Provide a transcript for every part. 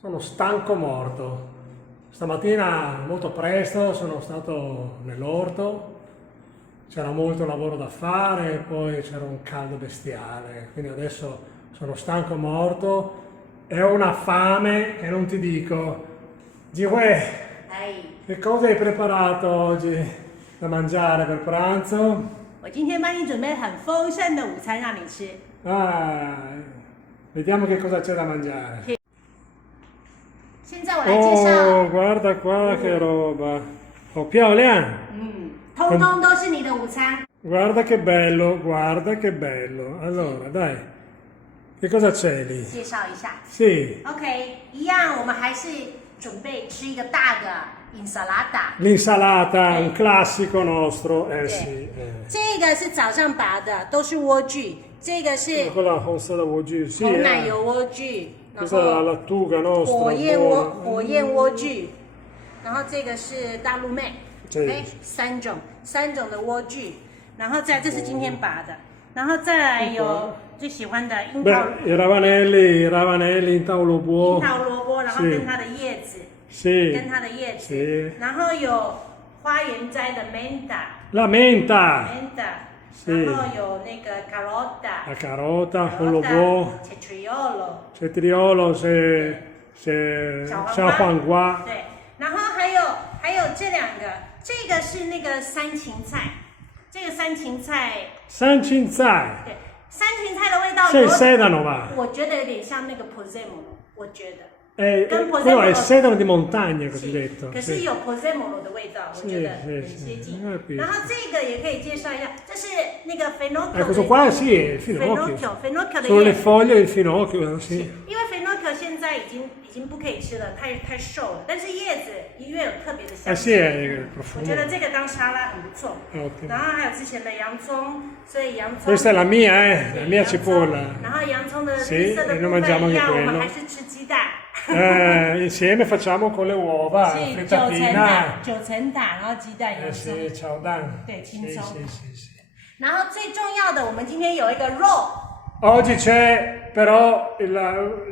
Sono stanco morto. Stamattina molto presto sono stato nell'orto, c'era molto lavoro da fare, poi c'era un caldo bestiale, quindi adesso sono stanco morto e ho una fame che non ti dico. Giuè, che cosa hai preparato oggi da mangiare per pranzo? 我今天帮你准备很丰盛的午餐让你吃。 Vediamo che cosa c'è da mangiare. 现在我来介绍， Oh, guarda qua che roba. Oh, Piaolia, 通通都是你的午餐。 guarda che bello, guarda che bello. Allora, dai, che cosa c'è lì? 介绍一下 Sì, ，OK， 一样，我们还是准备吃一个大的 insalata。 l'insalata, un classico nostro. Sì. Sì. 这个是早上拔的，都是莴苣，这个是 Quella rossa da oggi, sì. 红奶油莴苣，然 Questa è la 后 lattuga nostra. 火焰 buona. 火焰莴苣，然后这个是大陆妹，对 OK， 三种的莴苣，然后这是今天拔的，然后再来有最喜欢的樱桃 Beh, i ravanelli in tavolo 樱 buono. 桃萝卜，然后跟它的叶子， Sì, 跟它的叶子 sì. 然后有花园摘的 La menta, 然后有那个 carota， la carota, con lo buo, cetriolo， cetriolo, se 小黄瓜， guà. 对，然后还有这两个，这个是那个山芹菜，这个山芹菜， Sancinzai, 对，山芹菜的味道 c'è 有 il sedano va. 我觉得有点像那个 pozzemolo， 我觉得。 Quello è il sedano di montagna 是 cosiddetto. 可是 Sì. 有 pozzemolo 的味道，我觉得很接近。然后这个也可以介绍一下，这是那个 fenocchio。 Questo qua sì, è il finocchio. fenocchio 的 Sono le 叶子， foglie del finocchio, sì. 因为 fenocchio 现在已经不可以吃了，太瘦了，但是叶子因为有特别的 Eh 香 sì, 气。 è il 我 profumo. 觉得这个当沙拉很不错。 Ottimo. 然后还有之前的洋葱，所以洋葱。 Questa è la mia, la mia 洋葱 cipolla. 然后洋葱的 Sì, 绿色的 e noi 部分 mangiamo 一 anche 样，我们 quello. 还是吃鸡蛋。 Insieme facciamo con le uova, 是 frittatina. 九层塔，然后鸡蛋洋 Eh 葱。 sì, ciao Dan. 对， Sì, 轻松。 sì, sì, sì. 然后最重要的，我们今天有一个肉， Oggi c'è però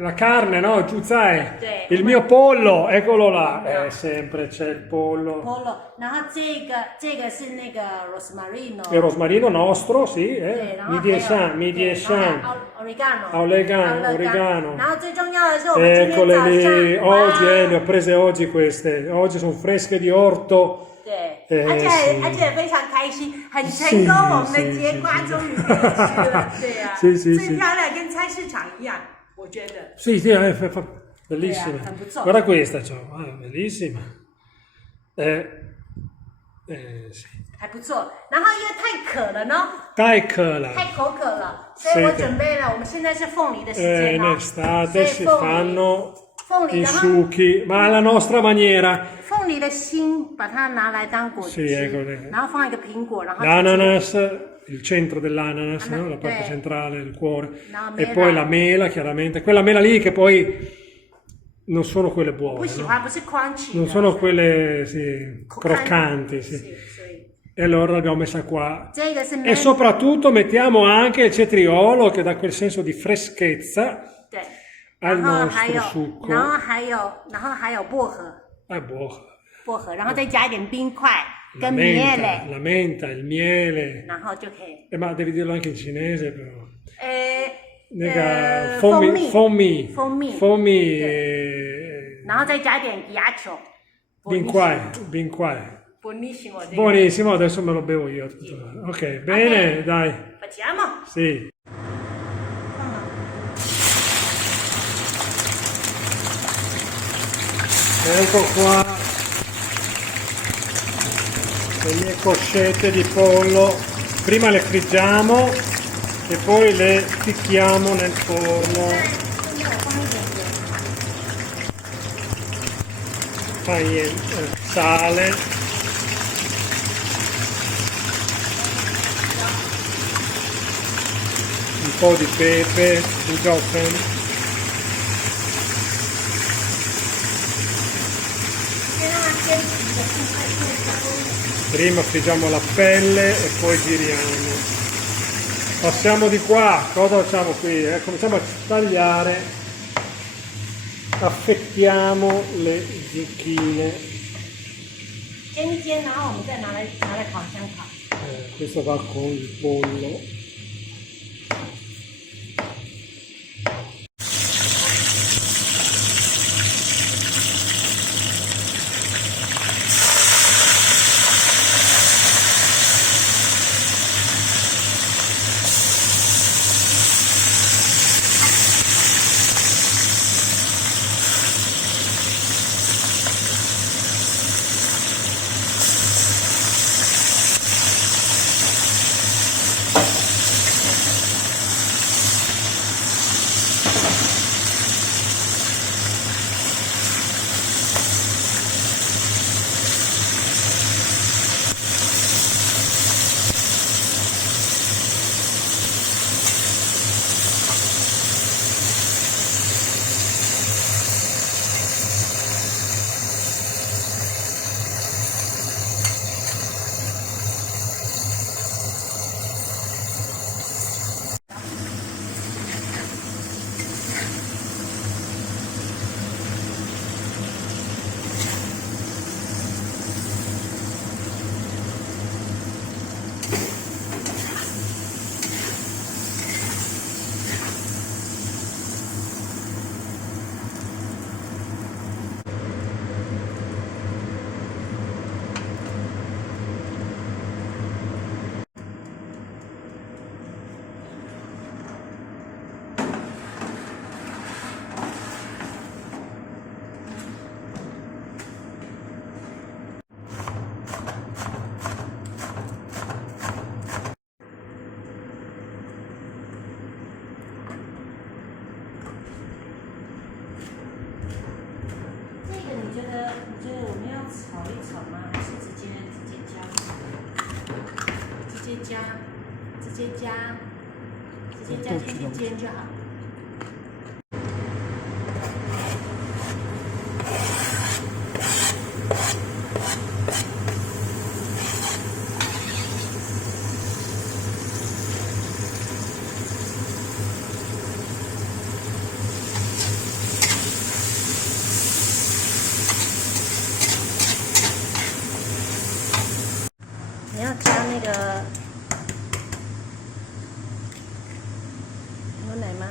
la carne, no? Giuzzai. Sì. Il mio pollo, eccolo là. Sempre c'è il pollo. polo， 然后这个是那个 rosmarino， Il rosmarino nostro, sì. 对，然后 Midie san. Oregano. 然后最重要的是我们今天 Eccole 早 lì. 上， Oggi 哇 le ho prese oggi queste. Oggi sono fresche di orto. 对，哎而且非常开心，很成功，我们的节瓜终于可以吃了，对呀，是是是最漂亮，跟菜市场一样，我觉得。 Sì, sì, bellissima. Sì, è Guarda questa, ciao. Bellissima. Sì. 还不错，然后因为太渴了呢， Taikola. 太口渴了，所以我准备了，我们现在是凤梨的时间 In 哦， estate si 凤梨， fanno 凤梨， i 然后 succhi, ma alla nostra maniera. 凤梨的心把它拿来当果 Sì, 汁 eccole. 然后放一个苹果，然后 L'ananas, il centro dell'ananas, no? La parte Sì. centrale, il cuore. No, E mela. poi la mela, chiaramente. Quella mela lì che poi non sono quelle 不 buone, 喜 no? 欢，不是 crunchy 的， Non sono quelle sì, croccanti, 是 sì. 所以 E allora l'abbiamo messa qua. 这个是 E soprattutto mettiamo anche il cetriolo che dà quel senso di freschezza 对， al 然后还 nostro 有， succo. 然后还有薄荷， Boh, 薄荷，然后再加一点冰块 la 跟米 menta, 嘞， la menta, il miele. 然后就可以。 Ma devi dirlo anche in cinese però. 那个 蜂 fomi, 蜜， fomi 然后再加一点 ghiaccio， binquai. buonissimo， Buonissimo, adesso me lo bevo io tutto. Ok, bene, dai. facciamo。 Sì. Ecco qua le mie coscette di pollo. Prima le friggiamo e poi le picchiamo nel forno. Fai sale. Un po' di pepe, un gioffen. Prima friggiamo la pelle e poi giriamo. Passiamo di qua, cosa facciamo qui? Cominciamo a tagliare affettiamo le zucchine. 煎一煎，然后我们再拿来烤箱烤。Questo va con il pollo.你觉得我们要炒一炒吗？还是直接加进去煎就好。你要加那个牛奶吗？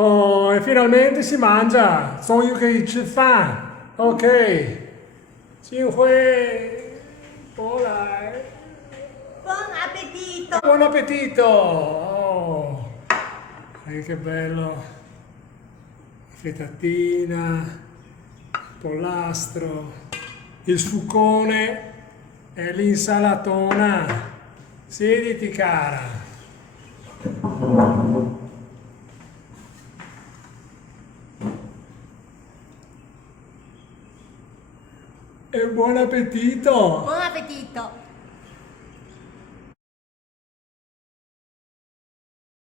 Oh, e finalmente si mangia. 终于可以吃饭。OK， 金辉，过来。Buon appetito! Buon appetito! Oh, che bello. Frittatina, pollastro, il succone e l'insalatona. Siediti, cara. E buon appetito! Buon appetito!